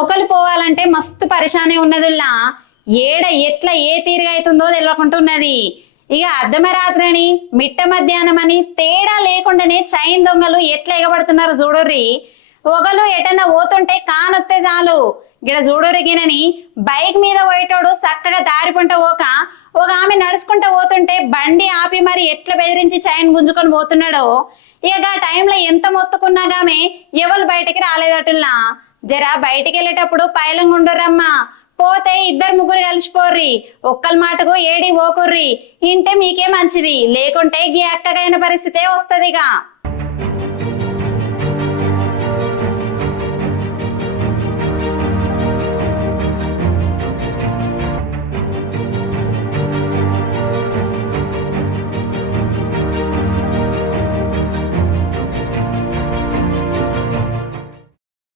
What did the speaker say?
ఒకరు పోవాలంటే మస్తు పరిశానే ఉన్నదుల్లా ఏడ ఎట్లా ఏ తీరుగా అవుతుందో తెలియకుంటున్నది. ఇక అర్ధమరాత్రని మిట్ట మధ్యాహ్నం అని తేడా లేకుండానే చైన్ దొంగలు ఎట్లా ఎగబడుతున్నారు చూడుర్రి. ఒకరు ఎటన్నా పోతుంటే కానొత్తే చాలు గిడ చూడుర్రి గినని బైక్ మీద పోయేటోడు చక్కగా దారి పంట పోక ఒక ఆమె నడుచుకుంటూ పోతుంటే బండి ఆపి మరి ఎట్లా బెదిరించి చైన్ గుంజుకొని పోతున్నాడో. ఇక ఆ టైంలో ఎంత మొత్తుకున్నాగామే ఎవరు బయటికి రాలేదటుల్లా. జర బయటికి వెళ్ళేటప్పుడు పైలంగుండురమ్మా, పోతే ఇద్దరు ముగ్గురు కలిసిపోర్రి, ఒక్కల మాటకు ఏడి పోకుర్రి, ఇంటే మీకే మంచిది, లేకుంటే గీ అక్కగైన పరిస్థితే వస్తదిగా.